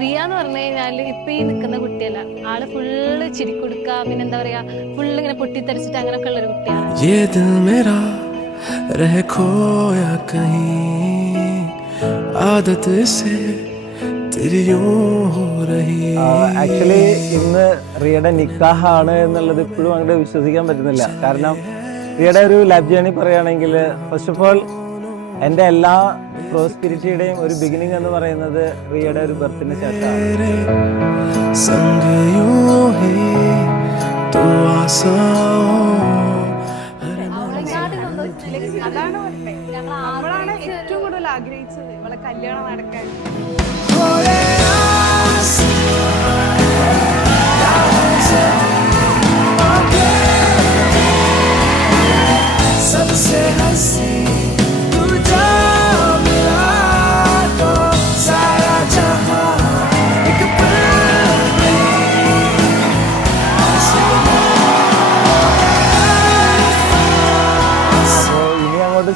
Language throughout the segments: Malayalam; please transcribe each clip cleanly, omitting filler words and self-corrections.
റിയ എന്ന് പറഞ്ഞു കഴിഞ്ഞാല് ഇപ്പൊ ഈ നിൽക്കുന്ന കുട്ടിയല്ല. ആള് ഫുള്ള് ചിരിക്കൊടുക്ക, പിന്നെ എന്താ പറയാ, ഫുള്ള് ഇങ്ങനെ പൊട്ടിത്തെറിച്ചിട്ട് അങ്ങനെയൊക്കെ ഉള്ള ഒരു കുട്ടിയാണ്. ആക്ച്വലി ഇന്ന് റിയയുടെ നിക്കാഹാണ് എന്നുള്ളത് ഇപ്പോഴും അങ്ങോട്ട് വിശ്വസിക്കാൻ പറ്റുന്നില്ല. കാരണം റിയയുടെ ഒരു ലൈഫ് ജേണി പറയുകയാണെങ്കിൽ, ഫസ്റ്റ് ഓഫ് ഓൾ എൻ്റെ എല്ലാ പ്രോസ്പിരിറ്റിയുടെയും ഒരു ബിഗിനിങ് എന്ന് പറയുന്നത് റിയയുടെ ഒരു ബർത്തിന് ശേഷമാണ്. നമ്മളാണ് ഏറ്റവും കൂടുതൽ ആഗ്രഹിച്ചത് ഇവളെ കല്യാണം നടക്കാൻ.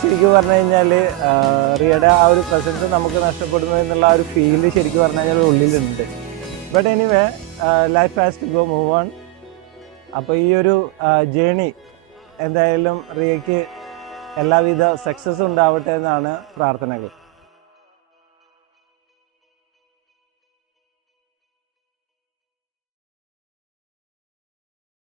ശരിക്കും പറഞ്ഞു കഴിഞ്ഞാൽ റിയയുടെ ആ ഒരു പ്രസൻസ് നമുക്ക് നഷ്ടപ്പെടുന്നു എന്നുള്ള ആ ഒരു ഫീല് ശരിക്കും പറഞ്ഞു കഴിഞ്ഞാൽ ഉള്ളിലുണ്ട്. But anyway, life has to go move on. അപ്പോൾ ഈ ഒരു ജേണി എന്തായാലും റിയയ്ക്ക് എല്ലാവിധ സക്സസ് ഉണ്ടാവട്ടെ എന്നാണ് പ്രാർത്ഥനകൾ.